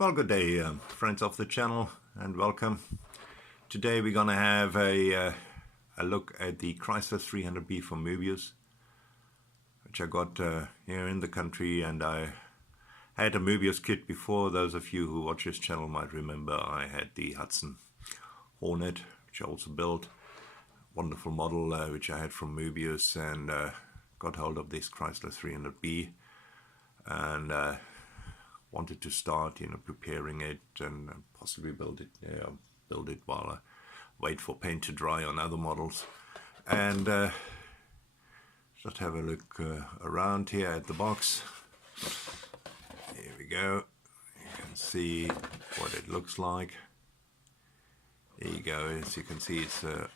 Well, good day, friends of the channel, and welcome. Today we're gonna have a look at the Chrysler 300B from Moebius, which I got here in the country, and I had a Moebius kit before. Those of you who watch this channel might remember I had the Hudson Hornet, which I also built. Wonderful model which I had from Moebius, and got hold of this Chrysler 300B, and wanted to start, preparing it and possibly build it while I wait for paint to dry on other models. And just have a look around here at the box. Here we go. You can see what it looks like. There you go. As you can see, it's a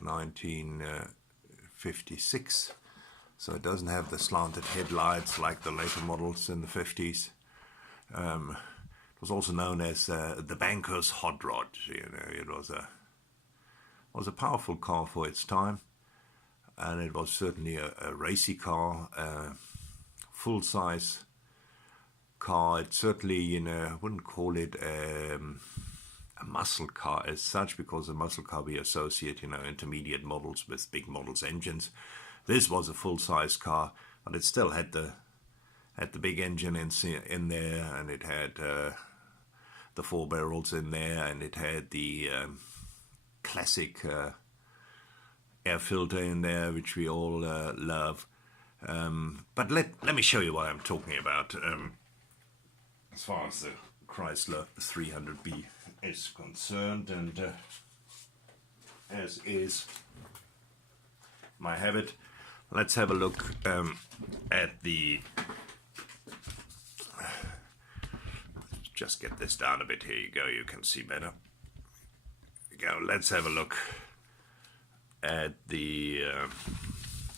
1956. So it doesn't have the slanted headlights like the later models in the 50s. It was also known as the banker's hot rod. It was a powerful car for its time, and it was certainly a racy car, full-size car. It certainly, I wouldn't call it a muscle car as such, because a muscle car we associate, intermediate models with big models engines. This was a full-size car, but it still had the big engine in there, and it had the 4 barrels in there, and it had the classic air filter in there, which we all love. But let me show you what I'm talking about as far as the Chrysler 300B is concerned, and as is my habit, let's have a look at the... Just get this down a bit. Here you go. You can see better. Here we go. Let's have a look at the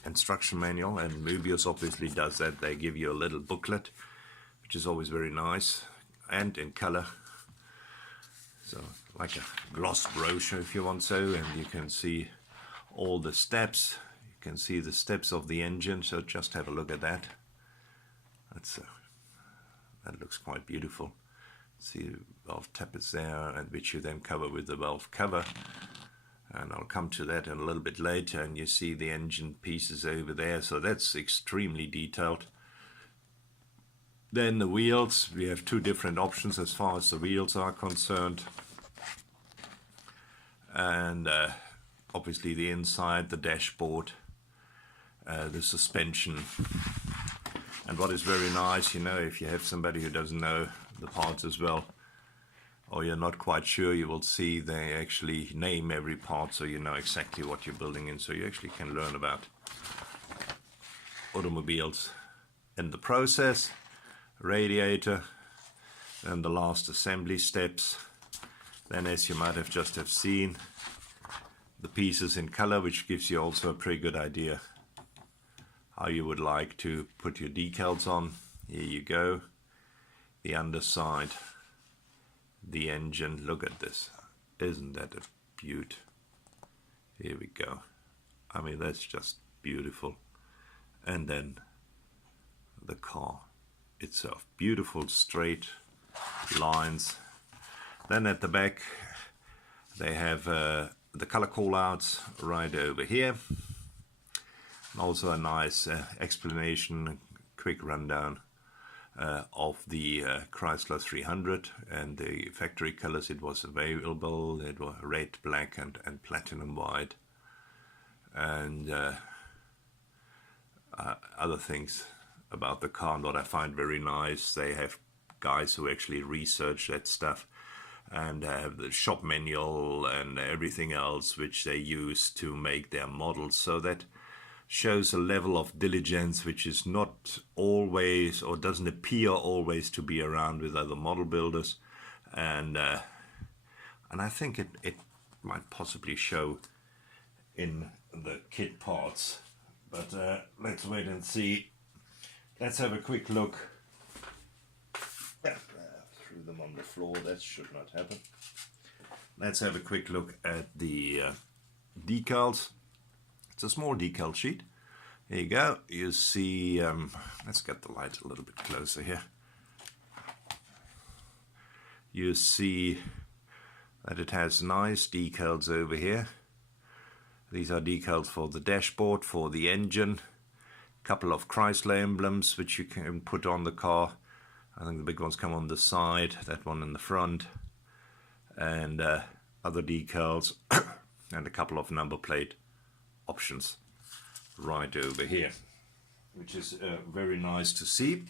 instruction manual, and Moebius obviously does that. They give you a little booklet, which is always very nice and in color. So like a gloss brochure, if you want so, and you can see all the steps. You can see the steps of the engine, so just have a look at that. That looks quite beautiful. See the valve tappets there, and which you then cover with the valve cover, and I'll come to that in a little bit later. And you see the engine pieces over there, so that's extremely detailed. Then the wheels, we have two different options as far as the wheels are concerned, and obviously the inside, the dashboard, the suspension. And what is very nice, if you have somebody who doesn't know the parts as well, or you're not quite sure, you will see they actually name every part, so you know exactly what you're building in, so you actually can learn about automobiles in the process. Radiator, then the last assembly steps, then, as you might have just have seen, the pieces in color, which gives you also a pretty good idea how you would like to put your decals on. Here you go. The underside, the engine. Look at this. Isn't that a beaut? Here we go. I mean, that's just beautiful. And then the car itself. Beautiful straight lines. Then at the back, they have the color callouts right over here. Also a nice explanation, quick rundown of the Chrysler 300 and the factory colors. It was available. It was red, black, and platinum white, and other things about the car. And what I find very nice, they have guys who actually research that stuff and have the shop manual and everything else which they use to make their models, so that shows a level of diligence which is not always, or doesn't appear always, to be around with other model builders, and I think it might possibly show in the kit parts, but let's wait and see. Let's have a quick look. Threw them on the floor, that should not happen. Let's have a quick look at the decals. It's a small decal sheet. There you go. You see, let's get the light a little bit closer here. you see that it has nice decals over here. These are decals for the dashboard, for the engine, a couple of Chrysler emblems which you can put on the car. I think the big ones come on the side, that one in the front, and other decals and a couple of number plate options right over here, which is very nice to see.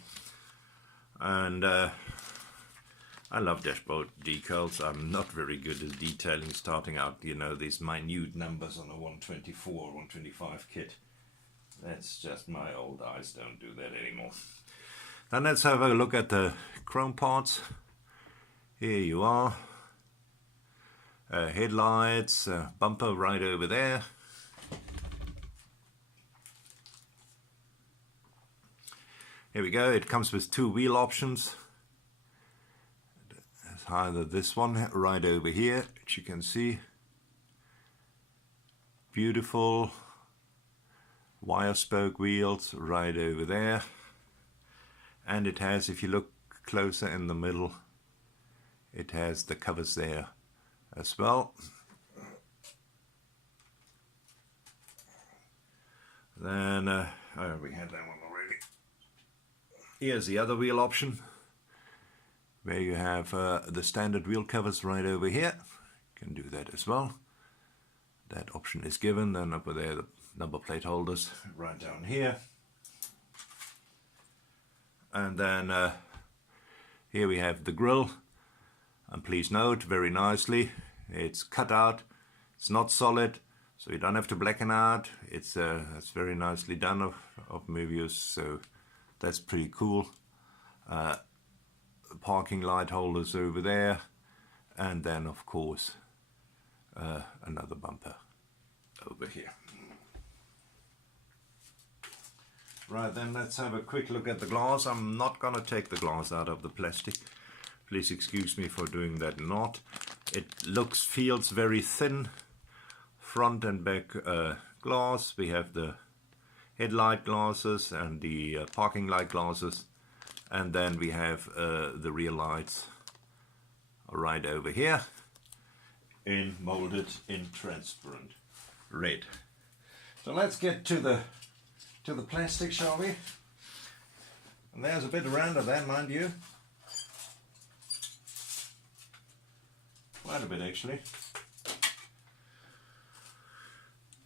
And I love dashboard decals. I'm not very good at detailing, starting out, you know, these minute numbers on a 124 or 125 kit. That's just, my old eyes don't do that anymore. And let's have a look at the chrome parts. Here you are. Headlights, bumper right over there. Here we go. It comes with two wheel options. It's either this one right over here, which you can see. Beautiful wire spoke wheels right over there. And it has, if you look closer in the middle, it has the covers there as well. Then, oh, we had that one already. Here's the other wheel option, where you have the standard wheel covers right over here. You can do that as well. That option is given. Then over there, the number plate holders right down here. And then here we have the grille, and please note very nicely, it's cut out, it's not solid, so you don't have to blacken out. It's very nicely done of Moebius, so that's pretty cool. Parking light holders over there, and then of course another bumper over here. Right, then let's have a quick look at the glass. I'm not going to take the glass out of the plastic. Please excuse me for doing that not. It feels very thin. Front and back glass. We have the headlight glasses and the parking light glasses. And then we have the rear lights right over here, molded in transparent red. So let's get to the plastic, shall we? And there's a bit around of that, mind you. Quite a bit, actually.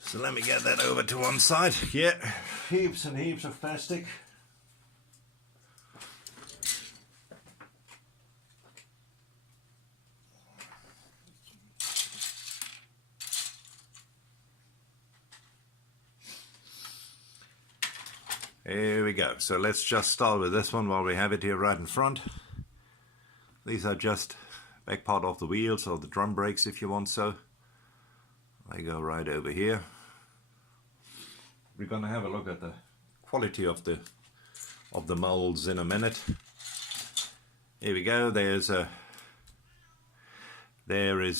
So let me get that over to one side. Yeah, heaps and heaps of plastic. Here we go. So let's just start with this one while we have it here right in front. These are just back part of the wheels or the drum brakes, if you want so. They go right over here. We're going to have a look at the quality of the molds in a minute. Here we go. There is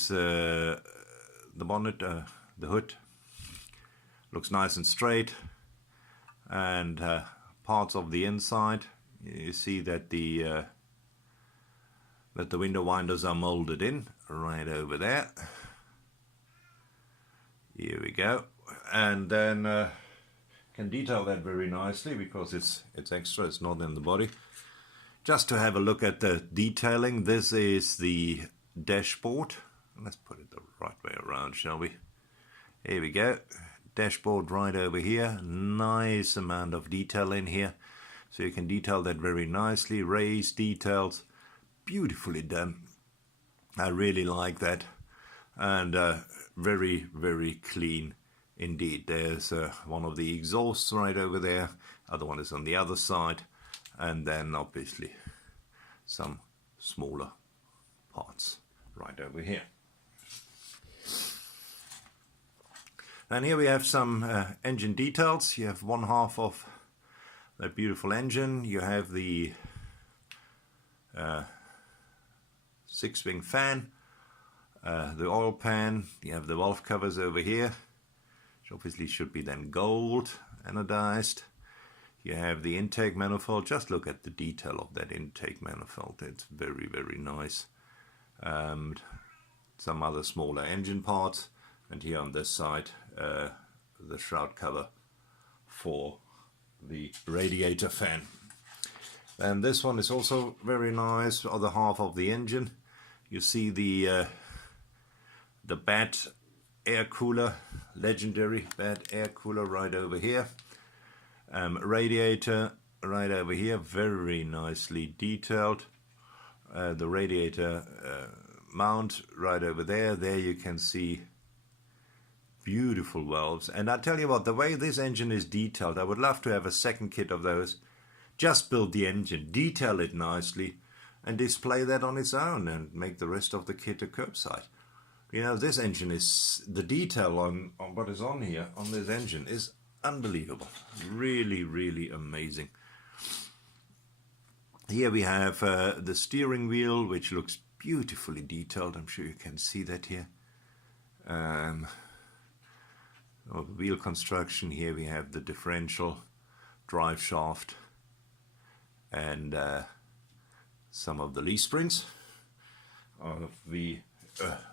the bonnet, the hood. Looks nice and straight. And parts of the inside, you see that the window winders are molded in right over there. Here we go, and then can detail that very nicely because it's extra, it's not in the body. Just to have a look at the detailing, this is the dashboard. Let's put it the right way around, shall we? Here we go. Dashboard right over here. Nice amount of detail in here, so you can detail that very nicely. Raised details, beautifully done. I really like that, and very, very clean indeed. There's one of the exhausts right over there, other one is on the other side, and then obviously some smaller parts right over here. And here we have some engine details. You have one half of that beautiful engine. You have the six-wing fan, the oil pan. You have the valve covers over here, which obviously should be then gold anodized. You have the intake manifold. Just look at the detail of that intake manifold. It's very, very nice. some other smaller engine parts, and here on this side the shroud cover for the radiator fan. And this one is also very nice. Other half of the engine, you see the bad air cooler, legendary bad air cooler right over here. Radiator right over here, very nicely detailed. The radiator mount right over there. There you can see beautiful valves. And I tell you what, the way this engine is detailed, I would love to have a second kit of those. Just build the engine, detail it nicely, and display that on its own and make the rest of the kit a curbside. You know, this engine is, the detail on what is on here, on this engine, is unbelievable. Really, really amazing. Here we have the steering wheel, which looks beautifully detailed. I'm sure you can see that here. Wheel construction. Here we have the differential, drive shaft, and some of the leaf springs of the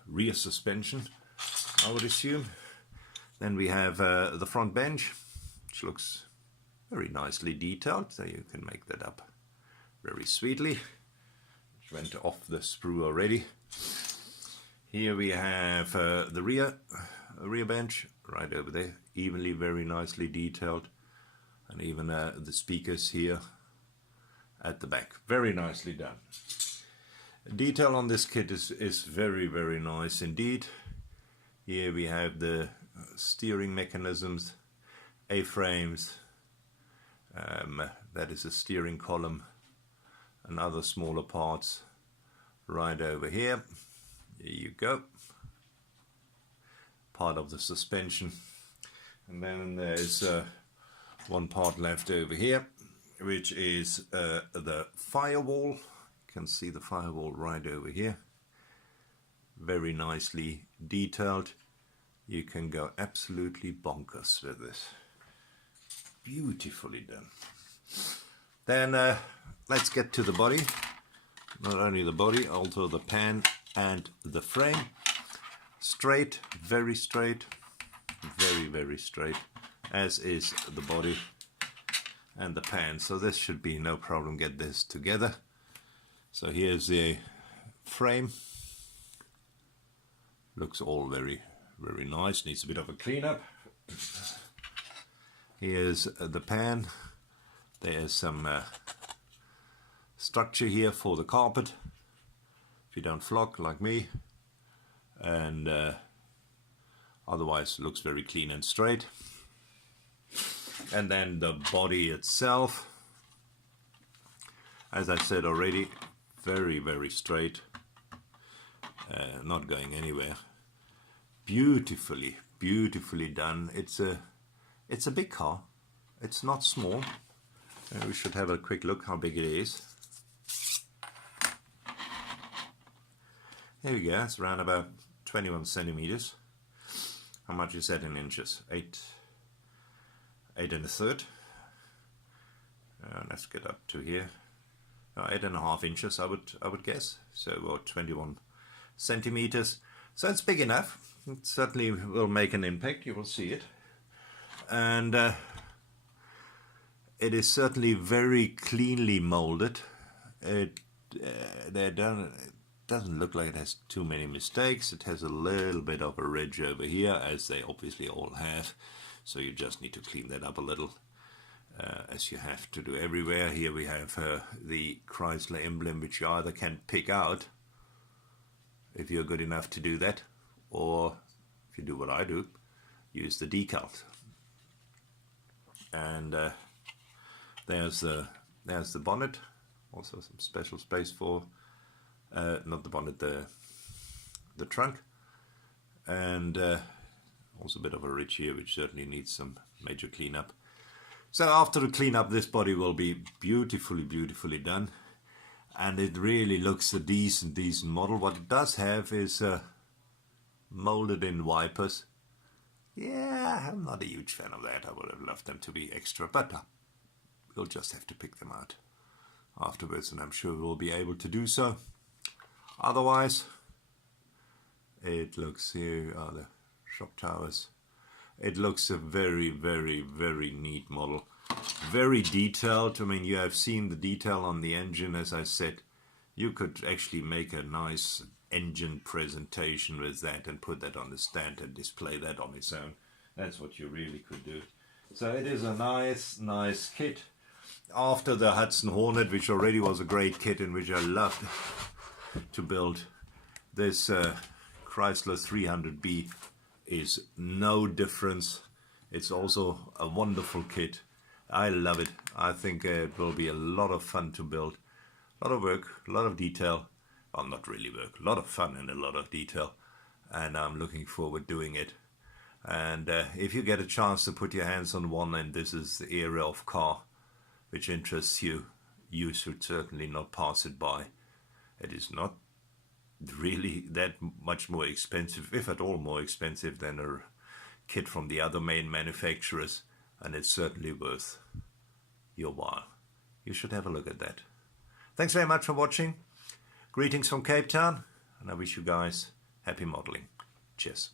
rear suspension, I would assume. Then we have the front bench, which looks very nicely detailed, so you can make that up very sweetly. Which went off the sprue already. Here we have the rear bench right over there, evenly, very nicely detailed, and even the speakers here at the back, very nicely done. Detail on this kit is very, very nice indeed. Here we have the steering mechanisms, A-frames, that is a steering column, and other smaller parts right over here. There you go. Part of the suspension. And then there's one part left over here, which is the firewall. You can see the firewall right over here. Very nicely detailed. You can go absolutely bonkers with this. Beautifully done. Then let's get to the body. Not only the body, also the pan and the frame. Straight, very straight, very, very straight, as is the body and the pan. So this should be no problem, get this together. So here's the frame. Looks all very, very nice. Needs a bit of a cleanup. Here's the pan. There's some structure here for the carpet, if you don't flock like me. And otherwise looks very clean and straight. And then the body itself, as I said already, very, very straight, not going anywhere. Beautifully, beautifully done. It's a big car. It's not small. We should have a quick look how big it is. There we go. It's around about 21 centimeters. How much is that in inches? 8 1/3. Let's get up to here. 8.5 inches, I would guess. So about 21 centimeters. So it's big enough. It certainly will make an impact. You will see it, and it is certainly very cleanly molded. It doesn't look like it has too many mistakes. It has a little bit of a ridge over here, as they obviously all have. So you just need to clean that up a little, as you have to do everywhere. Here we have the Chrysler emblem, which you either can pick out if you're good enough to do that, or if you do what I do, use the decals. And there's the bonnet. Also some special space for not the bonnet, the trunk, and also a bit of a ridge here, which certainly needs some major cleanup. So after the cleanup, this body will be beautifully, beautifully done, and it really looks a decent model. What it does have is molded in wipers. Yeah, I'm not a huge fan of that. I would have loved them to be extra, but we'll just have to pick them out afterwards, and I'm sure we'll be able to do so. Otherwise, It looks, here are the shock towers. It looks a very, very, very neat model. Very detailed. I mean, you have seen the detail on the engine, as I said. You could actually make a nice engine presentation with that and put that on the stand and display that on its own. That's what you really could do. So it is a nice, nice kit. After the Hudson Hornet, which already was a great kit and which I loved to build, this Chrysler 300B is no difference. It's also a wonderful kit. I love it. I think it will be a lot of fun to build. A lot of work, a lot of detail. Well, not really work, a lot of fun and a lot of detail. And I'm looking forward doing it. And if you get a chance to put your hands on one, and this is the area of car which interests you, you should certainly not pass it by. It is not really that much more expensive, if at all more expensive, than a kit from the other main manufacturers, and it's certainly worth your while. You should have a look at that. Thanks very much for watching. Greetings from Cape Town, and I wish you guys happy modeling. Cheers.